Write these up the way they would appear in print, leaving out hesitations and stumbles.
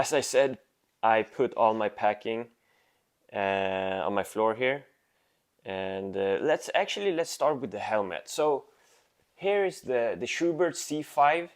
as I said, I put all my packing on my floor here, and let's start with the helmet. So here is the Schubert C5.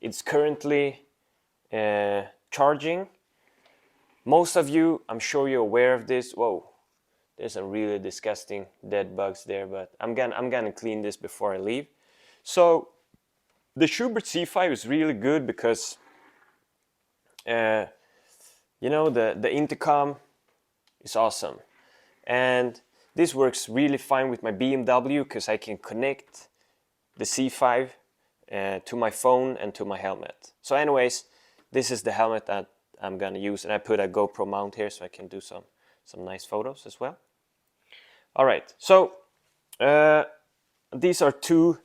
It's currently charging. Most of you, I'm sure you're aware of this. Whoa, there's some really disgusting dead bugs there, but I'm gonna clean this before I leave. So the Schubert C5 is really good because you know, the intercom is awesome, and this works really fine with my BMW because I can connect the C5 to my phone and to my helmet. So anyways, this is the helmet that I'm gonna use, and I put a GoPro mount here so I can do some nice photos as well. All right, so these are two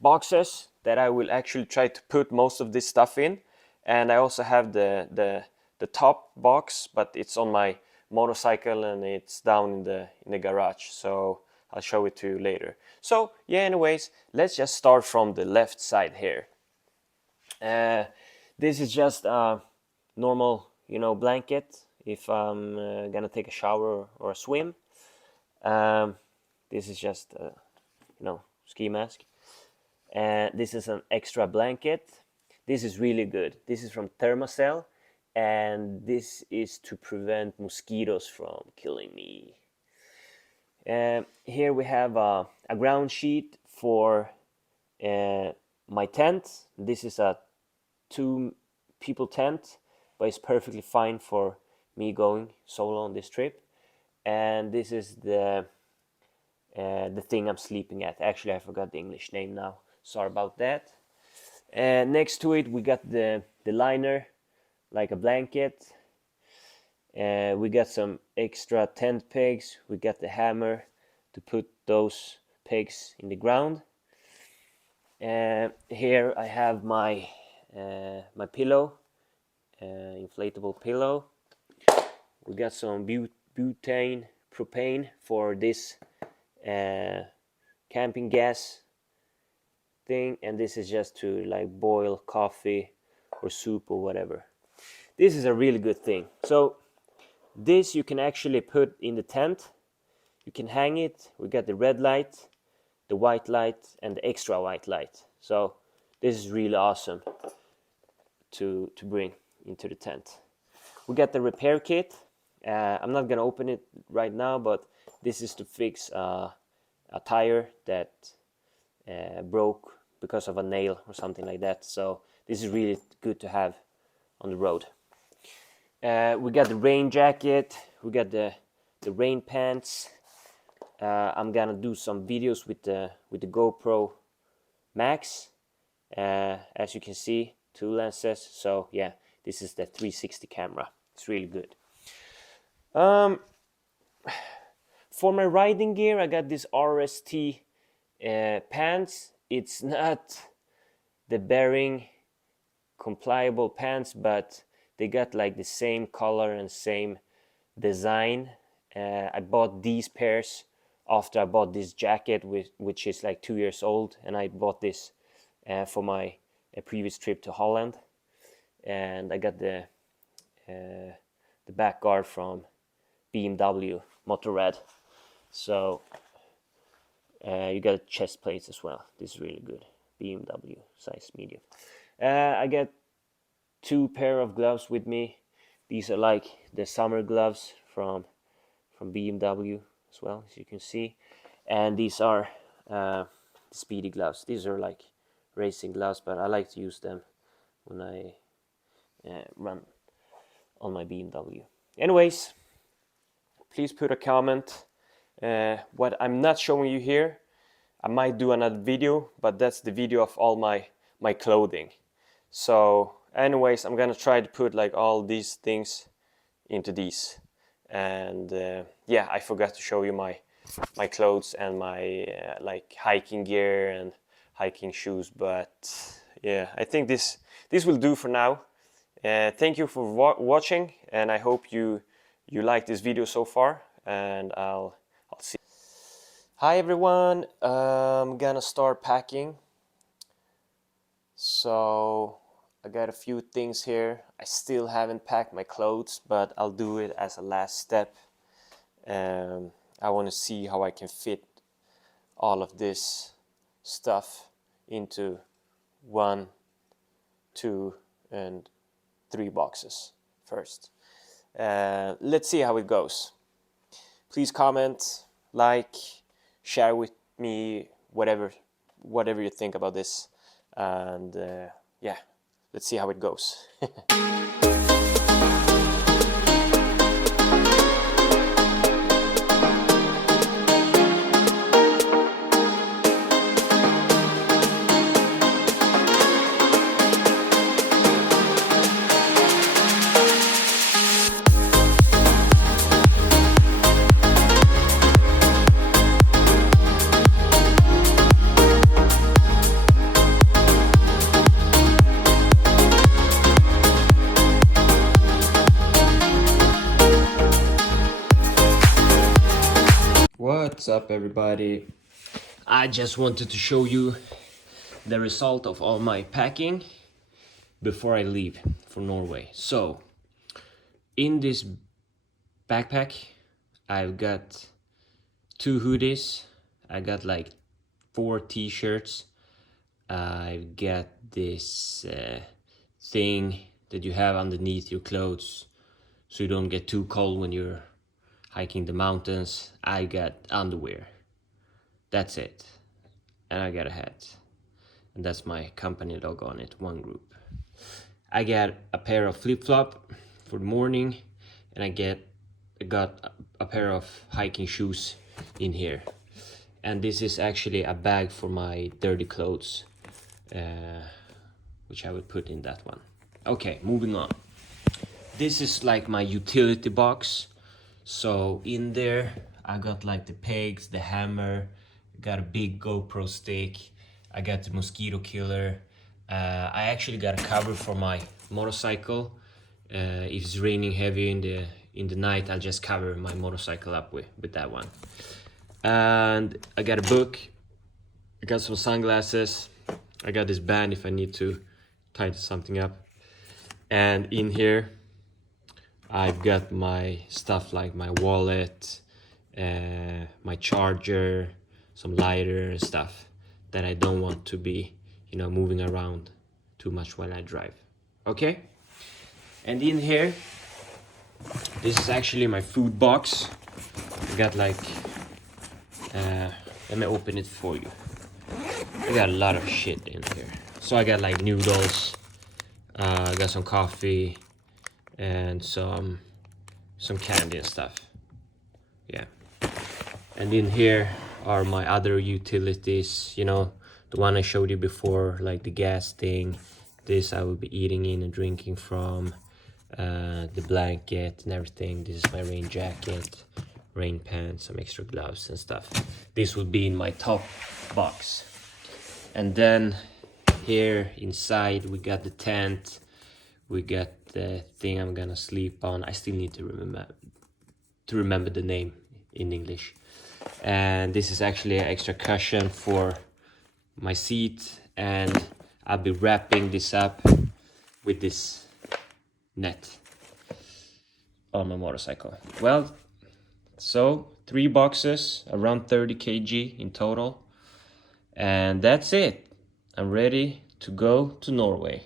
boxes that I will actually try to put most of this stuff in, and I also have the top box, but it's on my motorcycle and it's down in the garage, so I'll show it to you later. So yeah, anyways, let's just start from the left side here. This is just a normal, you know, blanket if I'm gonna take a shower or a swim. This is just you know, ski mask. This is an extra blanket. This is really good. This is from Thermacell, and this is to prevent mosquitoes from killing me. Here we have a ground sheet for my tent. This is a 2-people tent, but it's perfectly fine for me going solo on this trip. And this is the thing I'm sleeping at. Actually, I forgot the English name now. Sorry about that. Next to it, we got the liner, like a blanket. We got some extra tent pegs. We got the hammer to put those pegs in the ground. Here I have my my pillow, inflatable pillow. We got some butane, propane for this camping gas thing, and this is just to like boil coffee or soup or whatever. This is a really good thing. So this you can actually put in the tent. You can hang it. We got the red light, the white light, and the extra white light. So this is really awesome to bring into the tent. We got the repair kit. I'm not gonna open it right now, but this is to fix a tire that broke because of a nail or something like that. So this is really good to have on the road. We got the rain jacket. We got the rain pants. I'm gonna do some videos with the GoPro Max. As you can see, 2 lenses. So yeah, this is the 360 camera. It's really good. For my riding gear, I got this RST pants. It's not the bearing compliable pants, but they got like the same color and same design. I bought these pairs after I bought this jacket, which is like 2 years old, and I bought this for my previous trip to Holland. And I got the back guard from BMW Motorrad. So you got chest plates as well. This is really good. BMW size medium. I got 2 pair of gloves with me. These are like the summer gloves from BMW as well, as you can see. And these are speedy gloves. These are like racing gloves, but I like to use them when I run on my BMW. Anyways, please put a comment. What I'm not showing you here, I might do another video, but that's the video of all my clothing. So anyways, I'm gonna try to put like all these things into these. And yeah, I forgot to show you my clothes and my like hiking gear and hiking shoes, but yeah, I think this will do for now. Thank you for watching, and I hope you like this video so far, and I'll see. Hi everyone, I'm gonna start packing. So I got a few things here. I still haven't packed my clothes, but I'll do it as a last step. I want to see how I can fit all of this stuff into 1, 2, and 3 boxes first. Let's see how it goes. Please comment, like, share with me whatever you think about this, and yeah, let's see how it goes. What's up, everybody? I just wanted to show you the result of all my packing before I leave for Norway. So in this backpack I've got 2 hoodies, I got like 4 t-shirts, I've got this thing that you have underneath your clothes so you don't get too cold when you're hiking the mountains. I got underwear, that's it, and I got a hat, and that's my company logo on it, One Group. I got a pair of flip-flop for the morning, and I got a pair of hiking shoes in here, and this is actually a bag for my dirty clothes, which I would put in that one. Okay, moving on. This is like my utility box. So in there I got like the pegs, the hammer, got a big GoPro stick, I got the mosquito killer, I actually got a cover for my motorcycle. If it's raining heavy in the night, I'll just cover my motorcycle up with that one. And I got a book, I got some sunglasses, I got this band if I need to tighten something up, and in here I've got my stuff like my wallet, my charger, some lighter and stuff that I don't want to be, moving around too much while I drive. Okay? And in here, this is actually my food box. I got like, let me open it for you. I got a lot of shit in here. So I got like noodles, I got some coffee, and some candy and stuff. Yeah. And in here are my other utilities, the one I showed you before, like the gas thing. This I will be eating in and drinking from, the blanket and everything. This is my rain jacket, rain pants, some extra gloves and stuff. This will be in my top box. And then here inside we got the tent, we got the thing I'm gonna sleep on. I still need to remember the name in English. And this is actually an extra cushion for my seat, and I'll be wrapping this up with this net on my motorcycle. Well, so 3 boxes, around 30 kg in total, and that's it. I'm ready to go to Norway.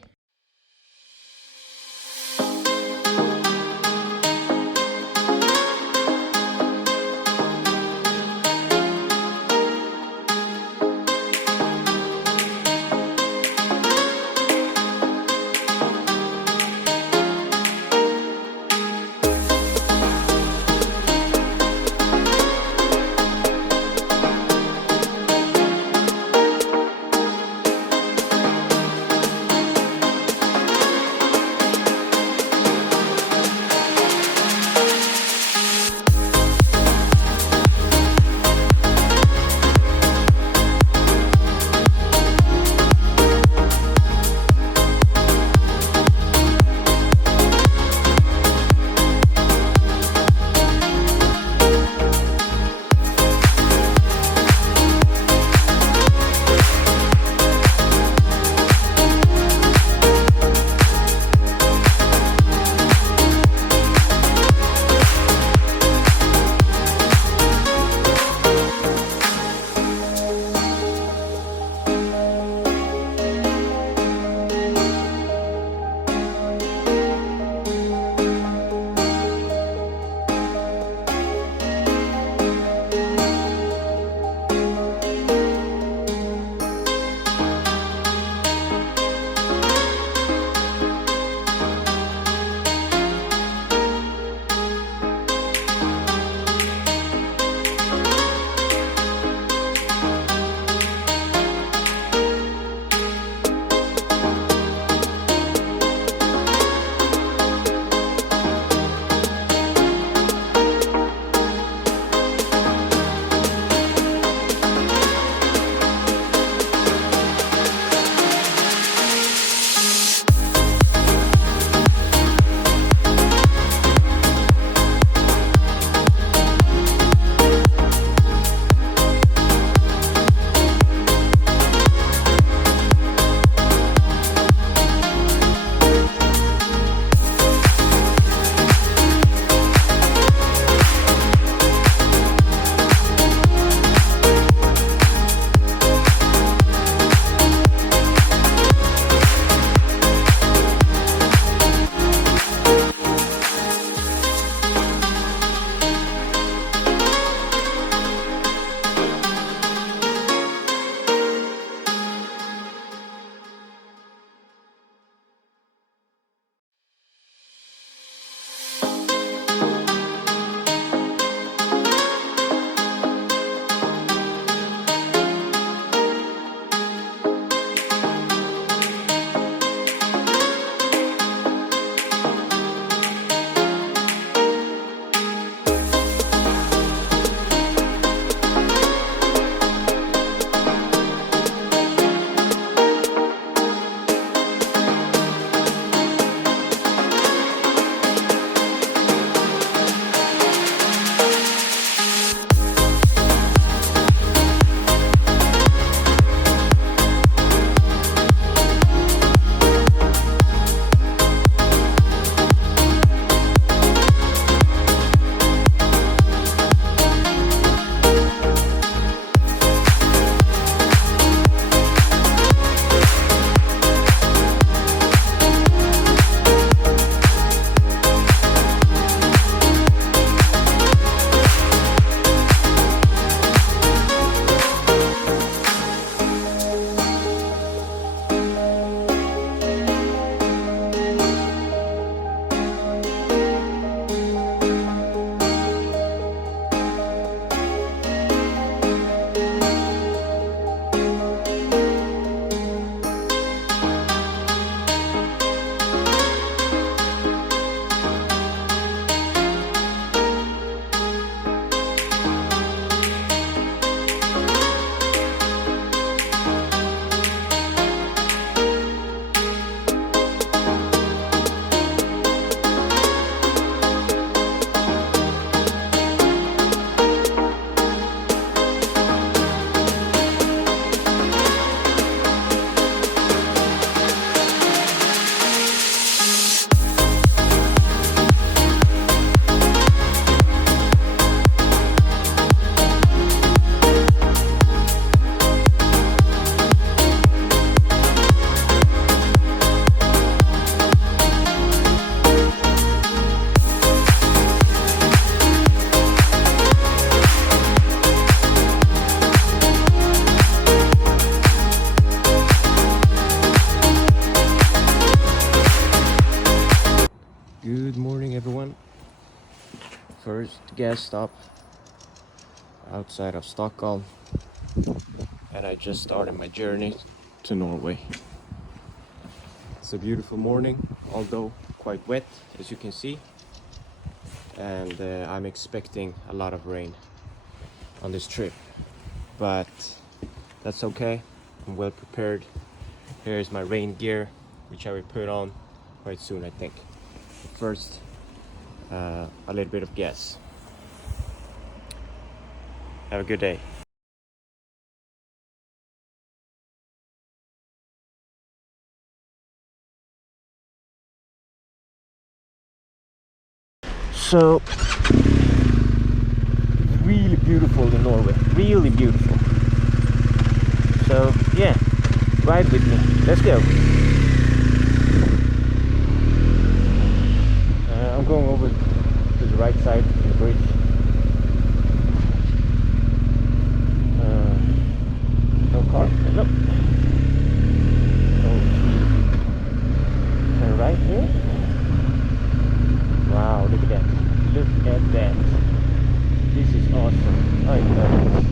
gas stop outside of Stockholm, and I just started my journey to Norway. It's a beautiful morning, although quite wet, as you can see, and I'm expecting a lot of rain on this trip, but that's okay. I'm well prepared. Here is my rain gear, which I will put on quite soon, I think. First, a little bit of gas. Have a good day. So, really beautiful in Norway, really beautiful. So yeah, ride with me, let's go. I'm going over to the right side of the bridge. No car, no. Oh, turn right here. Wow, look at that, look at that. This is awesome. I love it.